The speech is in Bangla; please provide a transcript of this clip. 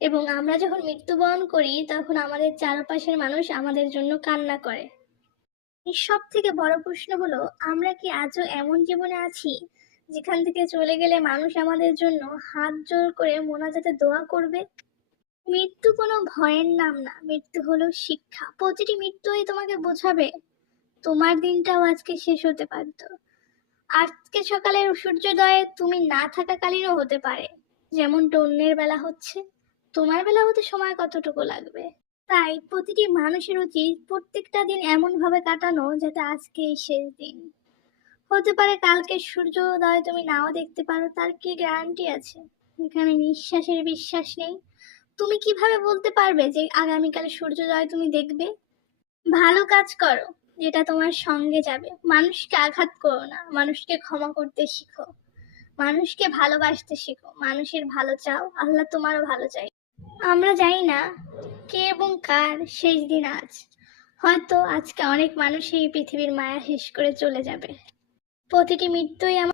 এবং আমরা যখন মৃত্যুবরণ করি, তখন আমাদের চারপাশের মানুষ আমাদের জন্য কান্না করে। সব থেকে বড় প্রশ্ন হলো, আমরা কি আজও এমন জীবনে আছি, যেখান থেকে চলে গেলে মানুষ আমাদের জন্য হাত জোর করে মোনাজাতে দোয়া করবে? মৃত্যু কোনো ভয়ের নাম না, মৃত্যু হলো শিক্ষা। প্রতিটি মৃত্যুই তোমাকে বোঝাবে, তোমার দিনটাও আজকে শেষ হতে পারতো আজকে সকালের সূর্যোদয়ে তুমি না থাকাকালীনও হতে পারে যেমন অন্যের বেলা হচ্ছে। তোমার বেলা হতে সময় কতটুকু লাগবে? তাই প্রতিটি মানুষের উচিত প্রত্যেকটা দিন এমন ভাবে কাটানো যাতে আজকে শেষ দিন। হতে পারে কালকে সূর্যোদয় তুমি নাও দেখতে পারো, তার কি গ্যারান্টি আছে? এখানে নিঃশ্বাসের বিশ্বাস নেই। তুমি কীভাবে বলতে পারবে যে আগামীকাল সূর্যোদয় তুমি দেখবে? ভালো কাজ করো, যেটা তোমার সঙ্গে যাবে। মানুষকে আঘাত করো না, মানুষকে ক্ষমা করতে শিখো। মানুষকে ভালোবাসতে শিখো, মানুষের ভালো চাও, আল্লাহ তোমারও ভালো চাই। আমরা জানি না কে এবং কার শেষ দিন আজ। হয়তো আজকে অনেক মানুষ এই পৃথিবীর মায়া শেষ করে চলে যাবে। প্রতিটি মৃত্যুই আমার